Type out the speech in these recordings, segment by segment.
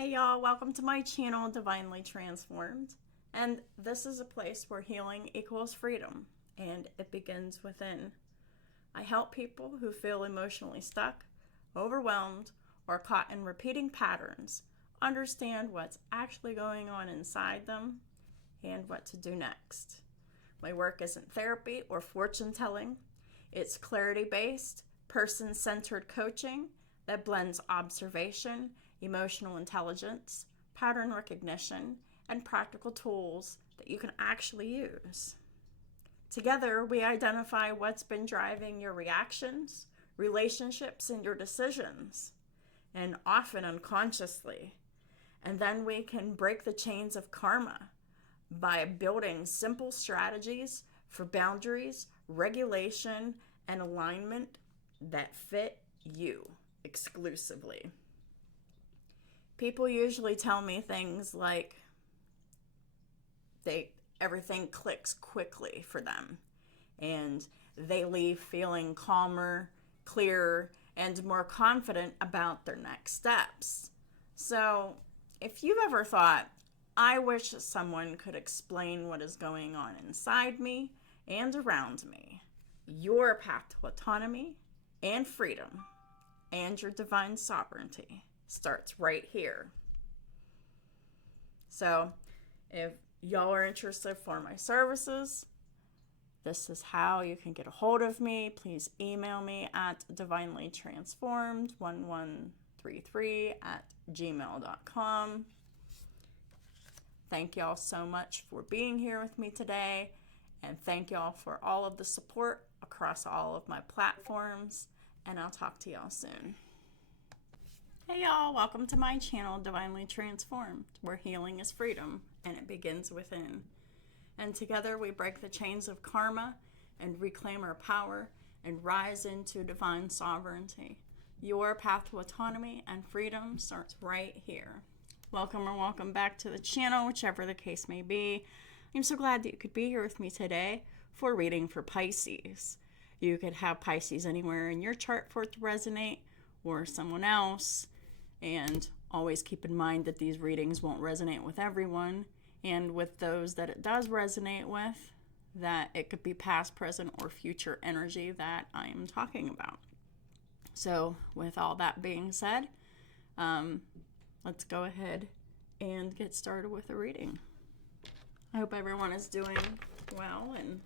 Hey y'all, welcome to my channel, Divinely Transformed. And this is a place where healing equals freedom, and it begins within. I help people who feel emotionally stuck, overwhelmed, or caught in repeating patterns understand what's actually going on inside them and what to do next. My work isn't therapy or fortune telling, it's clarity based, person centered coaching that blends observation, emotional intelligence, pattern recognition, and practical tools that you can actually use. Together, we identify what's been driving your reactions, relationships, and your decisions, and often unconsciously. And then we can break the chains of karma by building simple strategies for boundaries, regulation, and alignment that fit you exclusively. People usually tell me things like everything clicks quickly for them and they leave feeling calmer, clearer, and more confident about their next steps. So, if you've ever thought, I wish someone could explain what is going on inside me and around me, your path to autonomy and freedom and your divine sovereignty starts right here. So, if y'all are interested for my services, this is how you can get a hold of me. Please email me at divinelytransformed1133@gmail.com. Thank y'all so much for being here with me today, and thank y'all for all of the support across all of my platforms, and I'll talk to y'all soon. Hey y'all, welcome to my channel, Divinely Transformed, where healing is freedom and it begins within. And together we break the chains of karma and reclaim our power and rise into divine sovereignty. Your path to autonomy and freedom starts right here. Welcome or welcome back to the channel, whichever the case may be. I'm so glad that you could be here with me today for a reading for Pisces. You could have Pisces anywhere in your chart for it to resonate, or someone else. And always keep in mind that these readings won't resonate with everyone. And with those that it does resonate with, that it could be past, present, or future energy that I am talking about. So with all that being said, let's go ahead and get started with the reading. I hope everyone is doing well and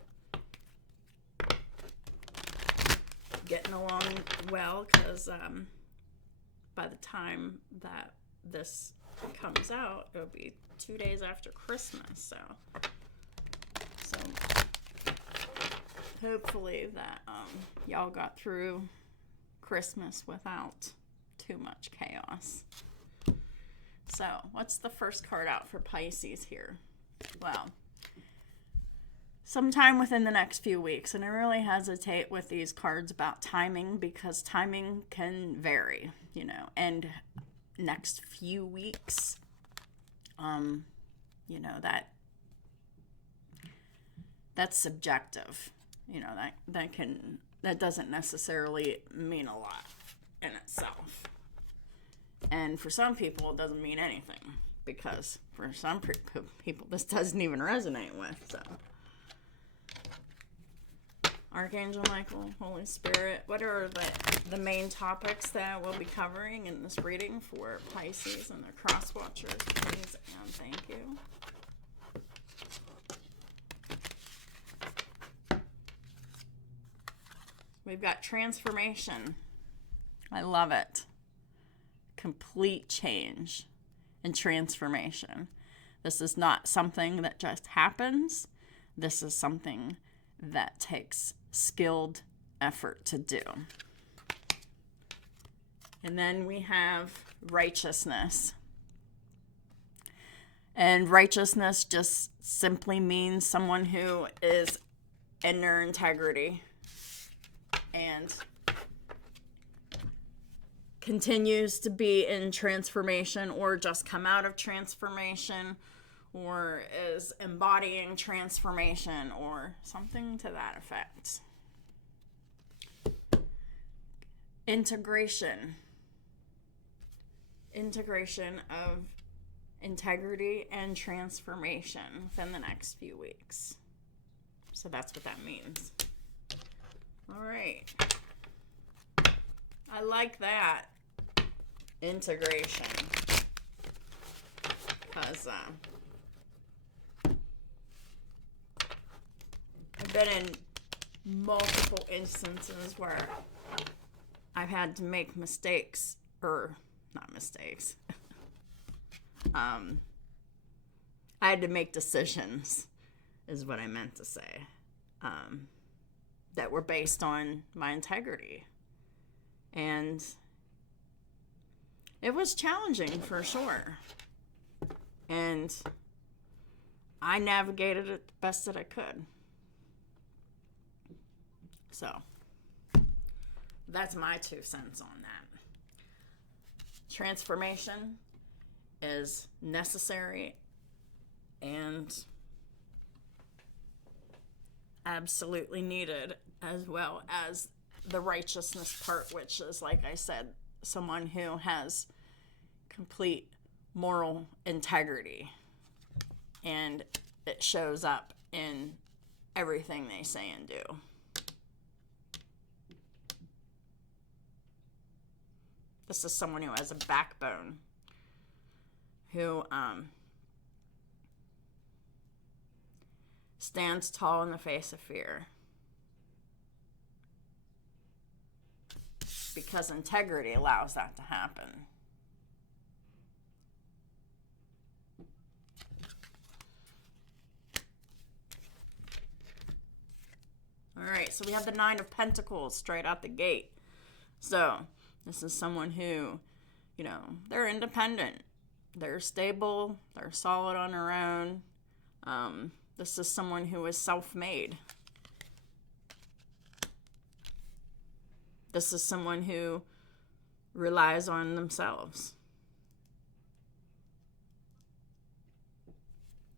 getting along well, because by the time that this comes out, it'll be 2 days after Christmas. So hopefully that y'all got through Christmas without too much chaos. So what's the first card out for Pisces here? Well, sometime within the next few weeks, and I really hesitate with these cards about timing because timing can vary, and next few weeks, that's subjective, that doesn't necessarily mean a lot in itself. And for some people, it doesn't mean anything, because for some people, this doesn't even resonate with, so. Archangel Michael, Holy Spirit, what are the main topics that we'll be covering in this reading for Pisces and their cross watchers, please, and thank you. We've got transformation. I love it. Complete change and transformation. This is not something that just happens. This is something that takes skilled effort to do. And then we have righteousness. And righteousness just simply means someone who is in their integrity and continues to be in transformation, or just come out of transformation, or is embodying transformation, or something to that effect. Integration. integration of integrity and transformation within the next few weeks. So that's what that means. All right. I like that. Integration. Because I've been in multiple instances where I've had to make mistakes, or not mistakes. I had to make decisions, is what I meant to say, that were based on my integrity. And it was challenging for sure. And I navigated it the best that I could. So, that's my 2 cents on that. Transformation is necessary and absolutely needed, as well as the righteousness part, which is, like I said, someone who has complete moral integrity, and it shows up in everything they say and do. This is someone who has a backbone, who stands tall in the face of fear, because integrity allows that to happen. All right, so we have the 9 of Pentacles straight out the gate. So this is someone who, they're independent. They're stable. They're solid on their own. This is someone who is self-made. This is someone who relies on themselves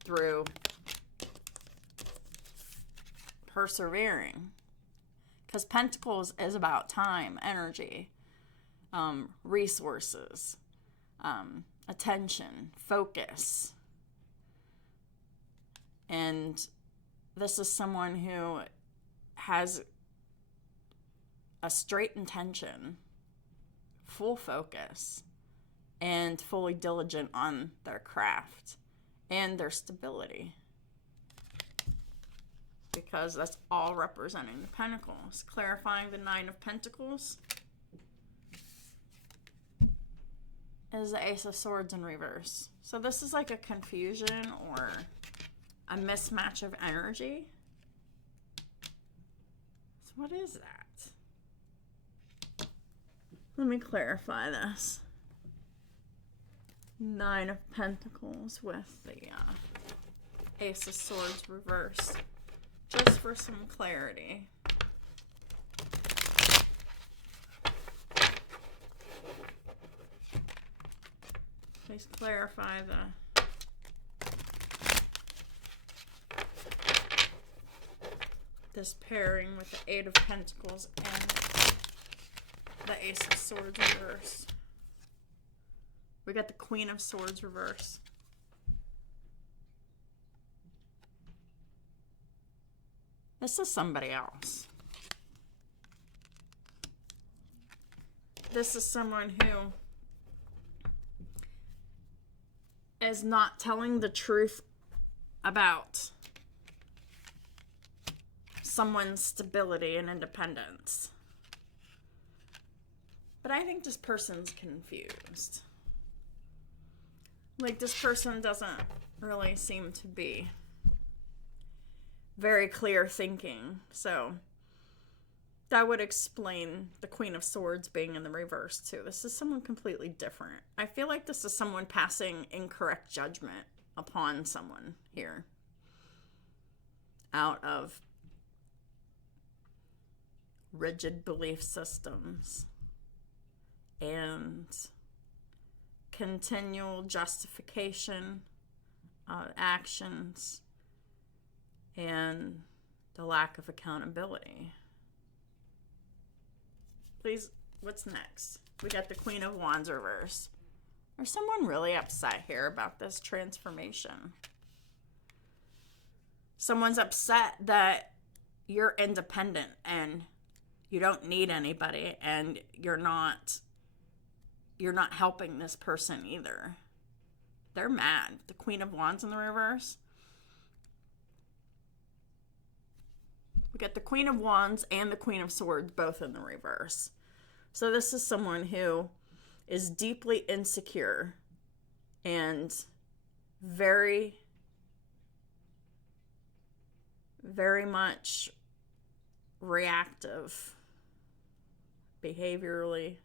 through persevering. Because Pentacles is about time, energy, resources, attention, focus. And this is someone who has a straight intention, full focus, and fully diligent on their craft and their stability. Because that's all representing the Pentacles. Clarifying the 9 of Pentacles is the Ace of Swords in reverse. So this is like a confusion or a mismatch of energy. So what is that? Let me clarify this. 9 of Pentacles with the Ace of Swords reverse. Just for some clarity. Please clarify this pairing with the 8 of Pentacles and the Ace of Swords reverse. We got the Queen of Swords reverse. This is somebody else. This is someone who is not telling the truth about someone's stability and independence. But I think this person's confused. Like, this person doesn't really seem to be very clear thinking. So that would explain the Queen of Swords being in the reverse too. This is someone completely different. I feel like this is someone passing incorrect judgment upon someone here out of rigid belief systems and continual justification of actions and the lack of accountability. Please, what's next? We got the Queen of Wands reverse. There's someone really upset here about this transformation. Someone's upset that you're independent and you don't need anybody, and you're not helping this person either. They're mad. The Queen of Wands in the reverse. We got the Queen of Wands and the Queen of Swords both in the reverse. So this is someone who is deeply insecure and very, very much reactive behaviorally,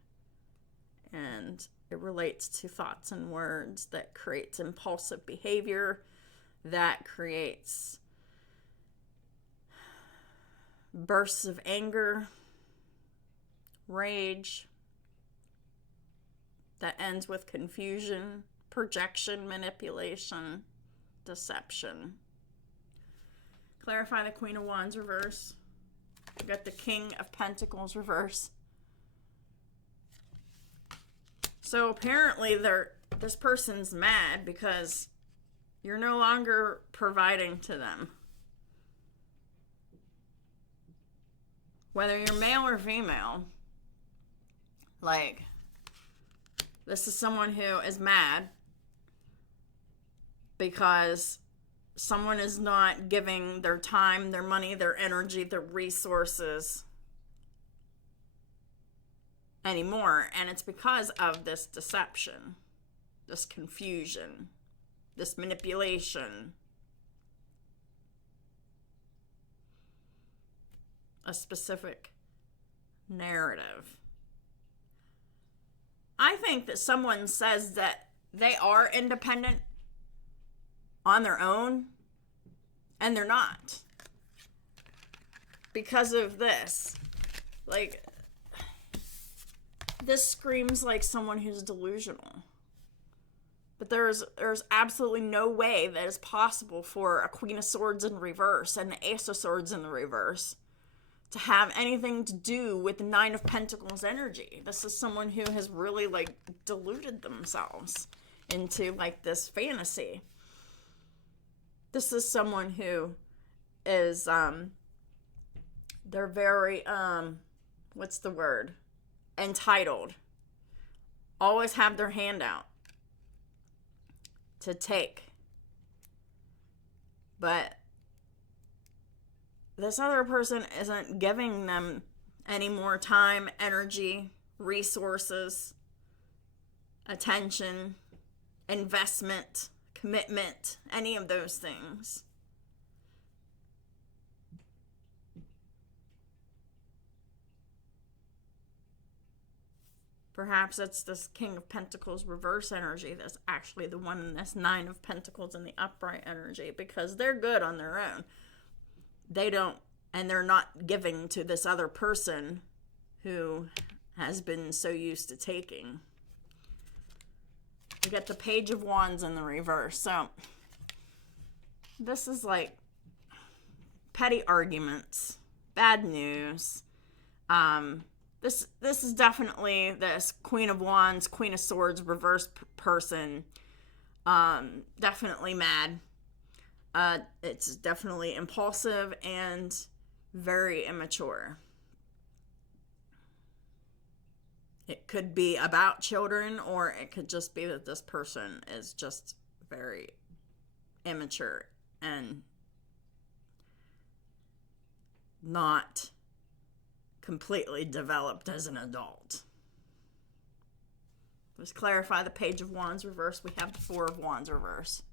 and it relates to thoughts and words that creates impulsive behavior, that creates bursts of anger, rage, that ends with confusion, projection, manipulation, deception. Clarify the Queen of Wands reverse. We got the King of Pentacles reverse. So apparently this person's mad because you're no longer providing to them. Whether you're male or female, like, this is someone who is mad because someone is not giving their time, their money, their energy, their resources anymore. And it's because of this deception, this confusion, this manipulation, a specific narrative. I think that someone says that they are independent on their own, and they're not. Because of this. Like, this screams like someone who's delusional. But there's absolutely no way that it's possible for a Queen of Swords in reverse and an Ace of Swords in the reverse to have anything to do with the Nine of Pentacles energy. This is someone who has really, like, deluded themselves into, like, this fantasy. This is someone who is, they're very, what's the word? Entitled. Always have their hand out to take. But this other person isn't giving them any more time, energy, resources, attention, investment, commitment, any of those things. Perhaps it's this King of Pentacles reverse energy that's actually the one in this Nine of Pentacles in the upright energy, because they're good on their own. They don't, and they're not giving to this other person who has been so used to taking. We get the Page of Wands in the reverse. So this is like petty arguments, bad news. This is definitely this Queen of Wands, Queen of Swords reverse person. Definitely mad. It's definitely impulsive and very immature. It could be about children, or it could just be that this person is just very immature and not completely developed as an adult. Let's clarify the Page of Wands reverse. We have the Four of Wands reverse.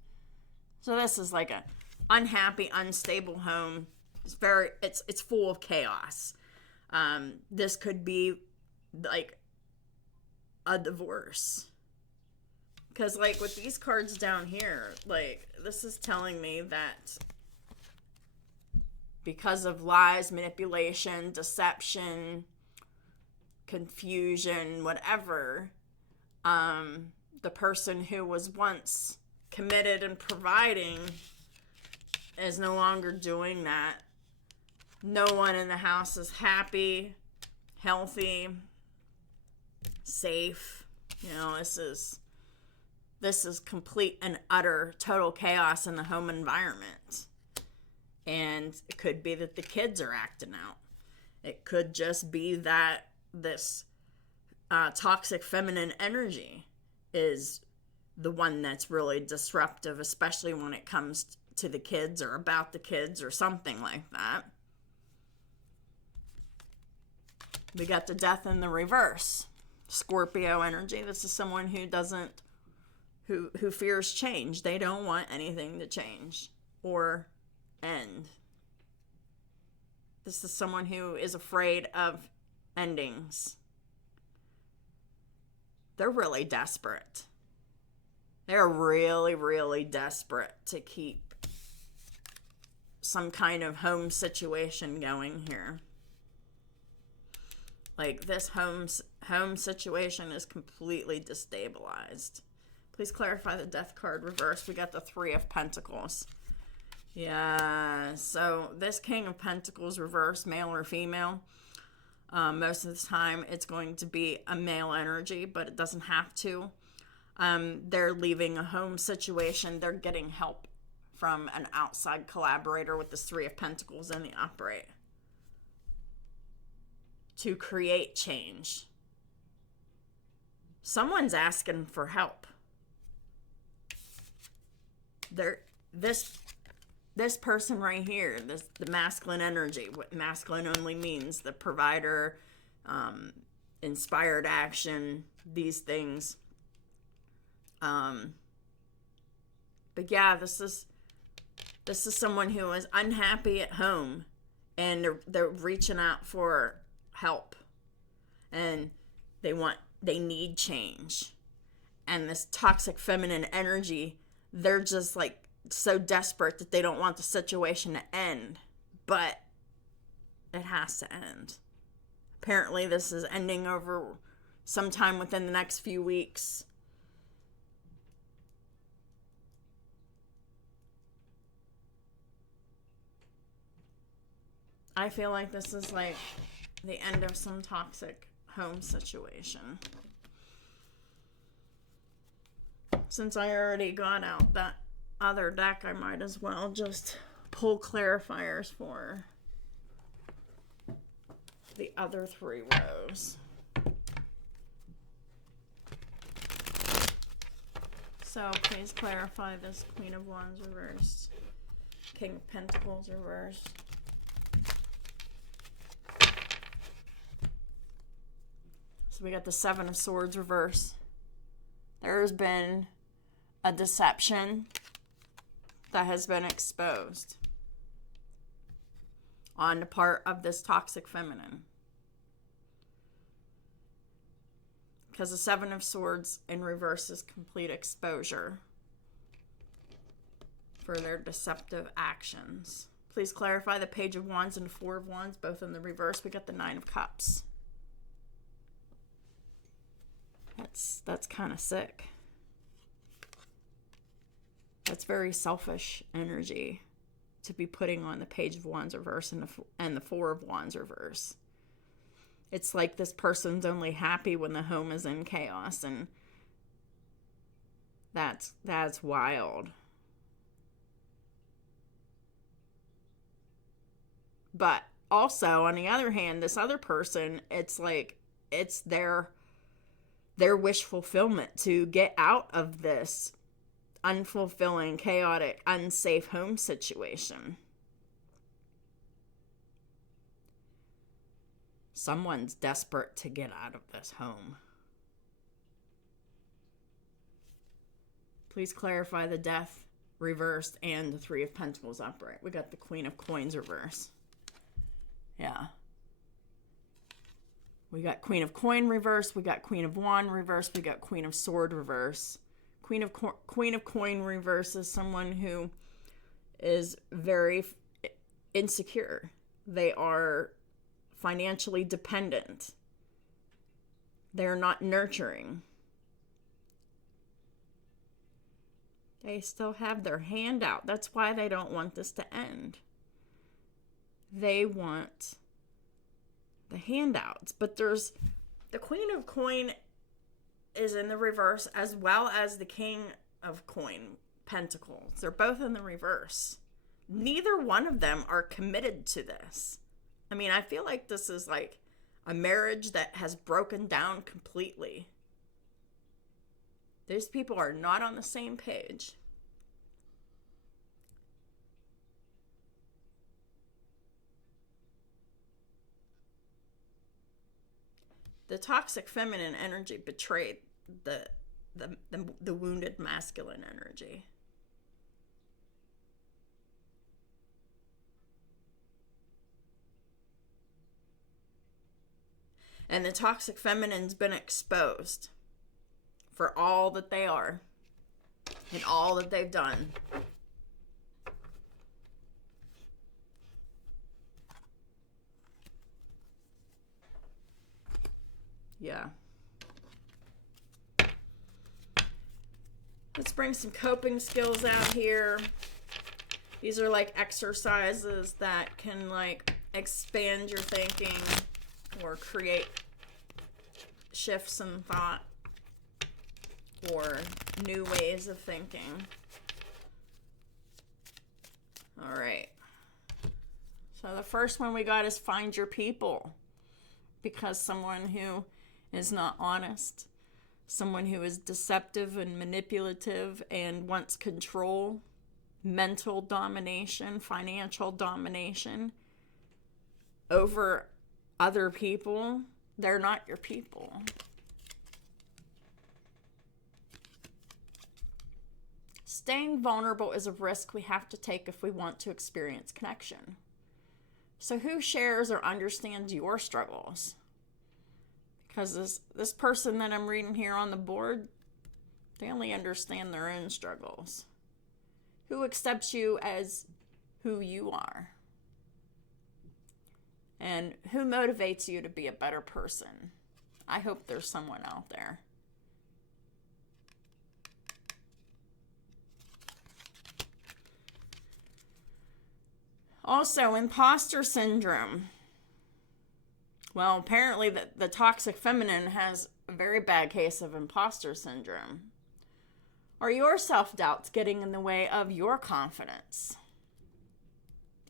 So this is like a unhappy, unstable home. It's full of chaos. This could be like a divorce. Because like with these cards down here, like this is telling me that because of lies, manipulation, deception, confusion, whatever, the person who was once committed and providing is no longer doing that. No one in the house is happy, healthy, safe. You know, this is This is complete and utter total chaos in the home environment. And it could be that the kids are acting out. It could just be that this toxic feminine energy is the one that's really disruptive, especially when it comes to the kids or about the kids or something like that. We got the Death in the reverse. Scorpio energy. This is someone who fears change. They don't want anything to change or end. This is someone who is afraid of endings. They're really desperate. They're really, really desperate to keep some kind of home situation going here. Like, this home situation is completely destabilized. Please clarify the Death card reverse. We got the Three of Pentacles. Yeah, so this King of Pentacles reverse, male or female. Most of the time it's going to be a male energy, but it doesn't have to. They're leaving a home situation. They're getting help from an outside collaborator with this Three of Pentacles in the upright to create change. Someone's asking for help. This person right here, the masculine energy, what masculine only means, the provider, inspired action, these things. But yeah, this is someone who is unhappy at home, and they're reaching out for help, and they need change. And this toxic feminine energy, they're just like so desperate that they don't want the situation to end, but it has to end. Apparently this is ending over sometime within the next few weeks. I feel like this is like the end of some toxic home situation. Since I already got out that other deck, I might as well just pull clarifiers for the other three rows. So please clarify this Queen of Wands reversed, King of Pentacles reversed. So we got the Seven of Swords reversed. There's been a deception that has been exposed on the part of this toxic feminine. Because the Seven of Swords in reverse is complete exposure for their deceptive actions. Please clarify the Page of Wands and the Four of Wands, both in the reverse. We got the Nine of Cups. That's kind of sick. That's very selfish energy to be putting on the Page of Wands reverse and the Four of Wands reverse. It's like this person's only happy when the home is in chaos, and that's wild. But also, on the other hand, this other person, it's like it's their wish fulfillment to get out of this unfulfilling, chaotic, unsafe home situation. Someone's desperate to get out of this home. Please clarify the Death reversed and the Three of Pentacles upright. We got the Queen of Coins reverse. Yeah. We got Queen of Coin reverse. We got Queen of Wand reverse. We got Queen of Sword reverse. Queen of Coin reverse is someone who is very insecure. They are financially dependent. They're not nurturing. They still have their hand out. That's why they don't want this to end. They want the handouts. But there's the Queen of Coin is in the reverse, as well as the King of Pentacles. They're both in the reverse. Neither one of them are committed to this. I mean, I feel like this is like a marriage that has broken down completely. These people are not on the same page. The toxic feminine energy betrayed the wounded masculine energy. And the toxic feminine's been exposed for all that they are and all that they've done. Yeah. Let's bring some coping skills out here. These are like exercises that can like expand your thinking or create shifts in thought or new ways of thinking. All right. So the first one we got is find your people. Because someone who is not honest, someone who is deceptive and manipulative and wants control, mental domination, financial domination over other people, they're not your people. Staying vulnerable is a risk we have to take if we want to experience connection. So who shares or understands your struggles? Because this person that I'm reading here on the board, they only understand their own struggles. Who accepts you as who you are? And who motivates you to be a better person? I hope there's someone out there. Also, imposter syndrome. Well, apparently the toxic feminine has a very bad case of imposter syndrome. Are your self-doubts getting in the way of your confidence?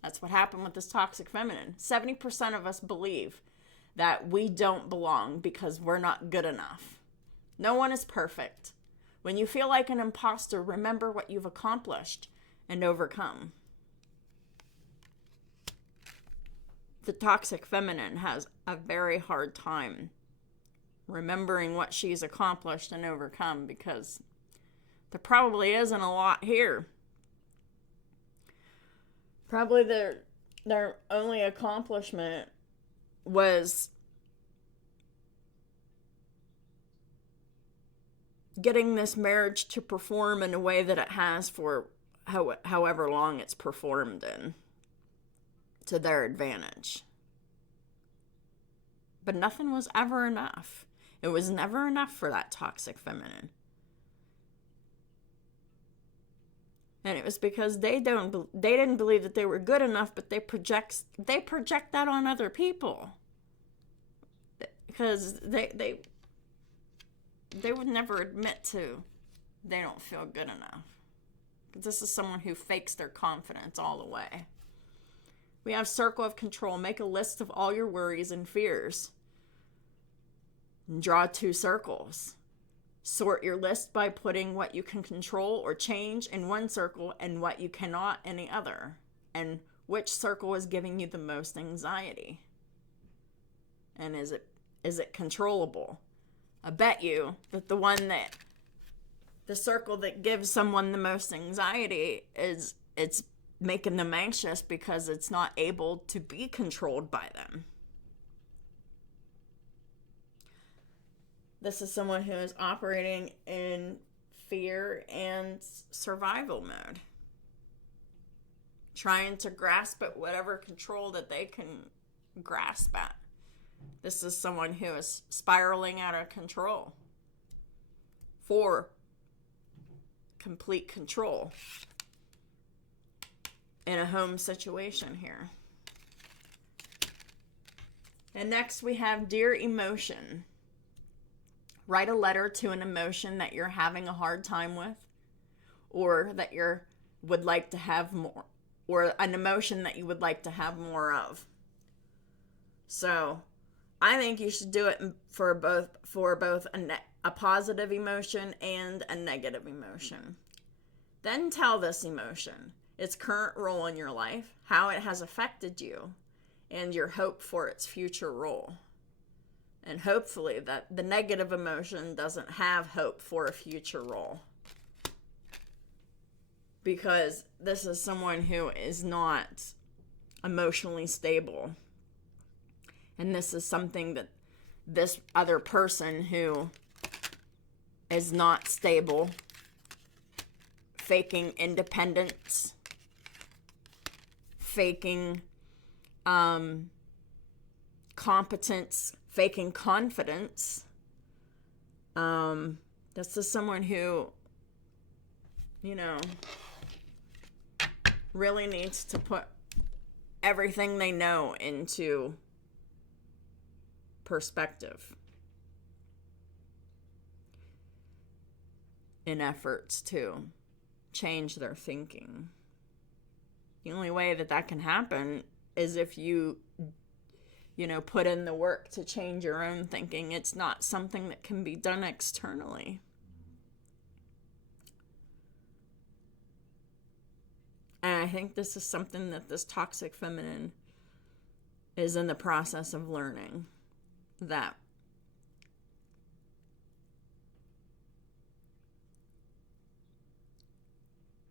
That's what happened with this toxic feminine. 70% of us believe that we don't belong because we're not good enough. No one is perfect. When you feel like an imposter, remember what you've accomplished and overcome. The toxic feminine has a very hard time remembering what she's accomplished and overcome because there probably isn't a lot here. Probably their only accomplishment was getting this marriage to perform in a way that it has for however long it's performed in, to their advantage. But nothing was ever enough. It was never enough for that toxic feminine. And it was because they didn't believe that they were good enough, but they project that on other people. Because they would never admit to they don't feel good enough. This is someone who fakes their confidence all the way. We have circle of control. Make a list of all your worries and fears. And draw 2 circles. Sort your list by putting what you can control or change in one circle and what you cannot in the other. And which circle is giving you the most anxiety? And is it controllable? I bet you that the circle that gives someone the most anxiety it's making them anxious because it's not able to be controlled by them. This is someone who is operating in fear and survival mode, trying to grasp at whatever control that they can grasp at. This is someone who is spiraling out of control for complete control in a home situation here. And next we have Dear Emotion. Write a letter to an emotion that you're having a hard time with, or that you would like to have more, or an emotion that you would like to have more of. So I think you should do it for both a positive emotion and a negative emotion. Then tell this emotion its current role in your life, how it has affected you, and your hope for its future role. And hopefully that the negative emotion doesn't have hope for a future role. Because this is someone who is not emotionally stable. And this is something that this other person who is not stable, faking independence, faking competence, faking confidence. This is someone who, really needs to put everything they know into perspective in efforts to change their thinking. The only way that can happen is if you put in the work to change your own thinking. It's not something that can be done externally. And I think this is something that this toxic feminine is in the process of learning. That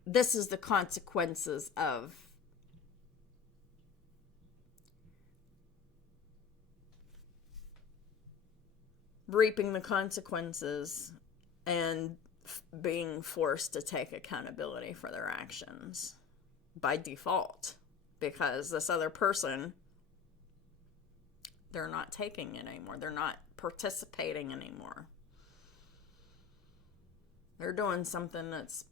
this is the consequences of reaping the consequences and being forced to take accountability for their actions by default, because this other person, they're not taking it anymore. They're not participating anymore. They're doing something that's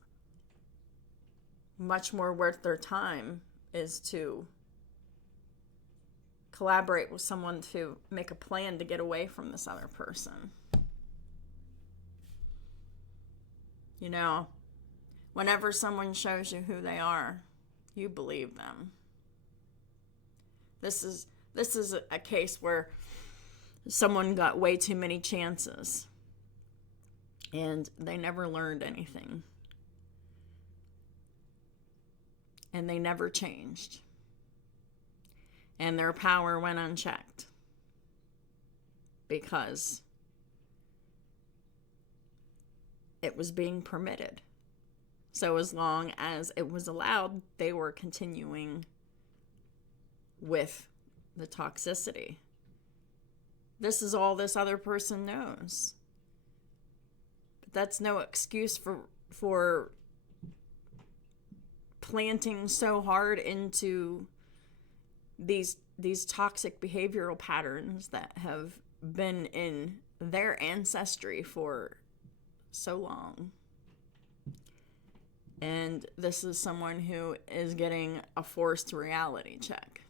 much more worth their time, is to collaborate with someone to make a plan to get away from this other person. Whenever someone shows you who they are, you believe them. This is a case where someone got way too many chances and they never learned anything. And they never changed. And their power went unchecked because it was being permitted. So as long as it was allowed, they were continuing with the toxicity. This is all this other person knows. But that's no excuse for planting so hard into these toxic behavioral patterns that have been in their ancestry for so long. And this is someone who is getting a forced reality check.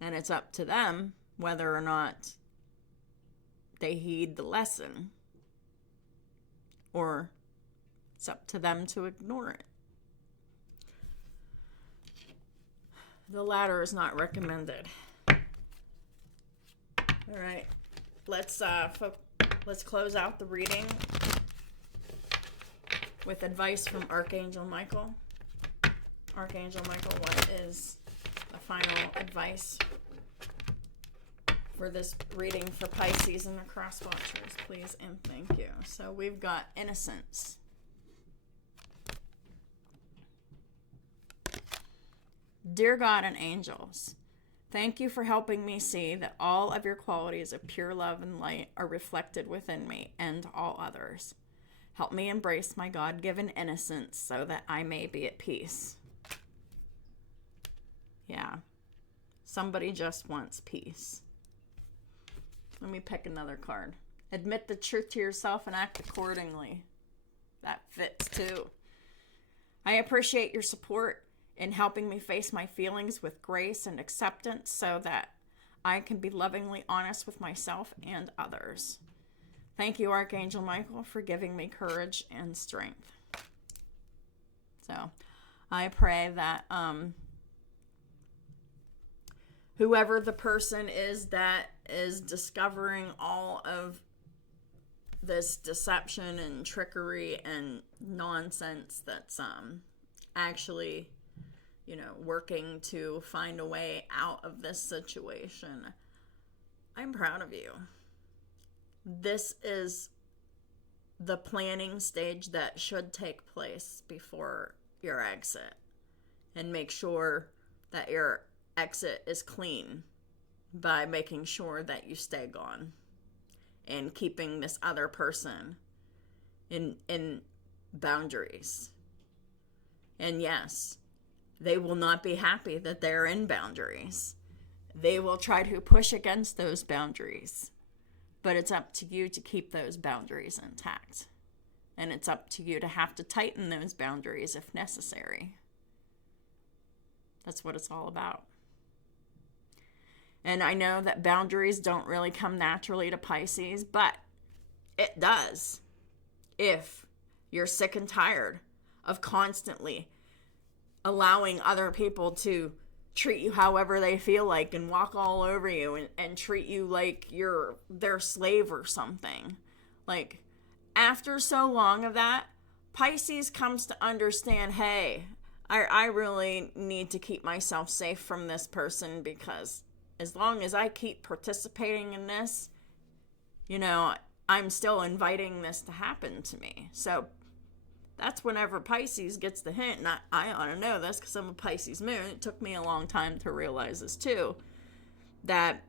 And it's up to them whether or not they heed the lesson, or it's up to them to ignore it. The latter is not recommended. All right, let's close out the reading with advice from Archangel Michael. Archangel Michael, what is the final advice for this reading for Pisces and the cross watchers, please and thank you. So we've got innocence. Dear God and angels, thank you for helping me see that all of your qualities of pure love and light are reflected within me and all others. Help me embrace my God-given innocence so that I may be at peace. Yeah. Somebody just wants peace. Let me pick another card. Admit the truth to yourself and act accordingly. That fits too. I appreciate your support in helping me face my feelings with grace and acceptance so that I can be lovingly honest with myself and others. Thank you, Archangel Michael, for giving me courage and strength. So I pray that whoever the person is that is discovering all of this deception and trickery and nonsense that's actually, working to find a way out of this situation, I'm proud of you. This is the planning stage that should take place before your exit. And make sure that your exit is clean by making sure that you stay gone and keeping this other person in boundaries. And yes, they will not be happy that they're in boundaries. They will try to push against those boundaries. But it's up to you to keep those boundaries intact. And it's up to you to have to tighten those boundaries if necessary. That's what it's all about. And I know that boundaries don't really come naturally to Pisces, but it does. If you're sick and tired of constantly allowing other people to treat you however they feel like and walk all over you and treat you like you're their slave or something. Like, after so long of that, Pisces comes to understand, hey, I really need to keep myself safe from this person, because as long as I keep participating in this, I'm still inviting this to happen to me. So that's whenever Pisces gets the hint, and I ought to know this because I'm a Pisces moon. It took me a long time to realize this too, that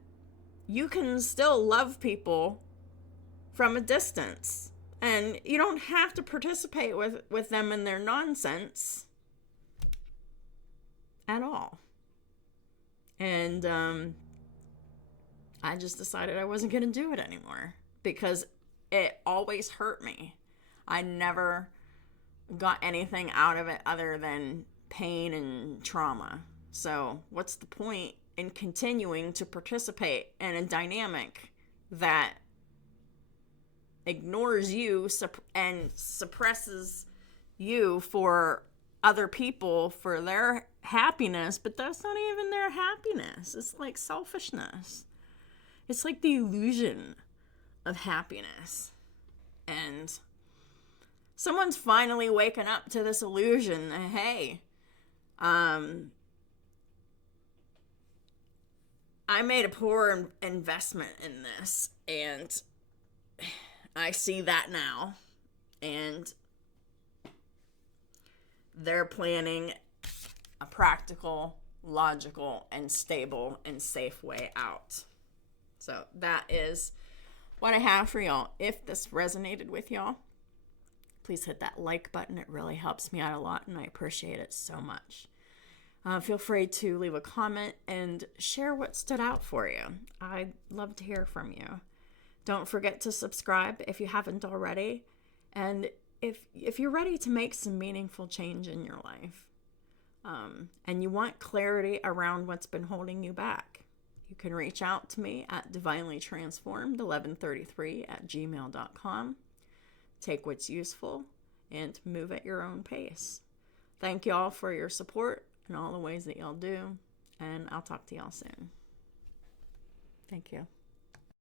you can still love people from a distance. And you don't have to participate with them in their nonsense at all. And I just decided I wasn't going to do it anymore because it always hurt me. I never got anything out of it other than pain and trauma. So what's the point in continuing to participate in a dynamic that ignores you and suppresses you for other people for their happiness, but that's not even their happiness. It's like selfishness. It's like the illusion of happiness. And someone's finally waking up to this illusion that, hey, I made a poor investment in this, and I see that now. And they're planning a practical, logical, and stable and safe way out. So that is what I have for y'all. If this resonated with y'all, please hit that like button. It really helps me out a lot, and I appreciate it so much. Feel free to leave a comment and share what stood out for you. I'd love to hear from you. Don't forget to subscribe if you haven't already. And if you're ready to make some meaningful change in your life, and you want clarity around what's been holding you back, you can reach out to me at divinelytransformed1133@gmail.com. Take what's useful and move at your own pace. Thank you all for your support and all the ways that y'all do, and I'll talk to y'all soon. Thank you.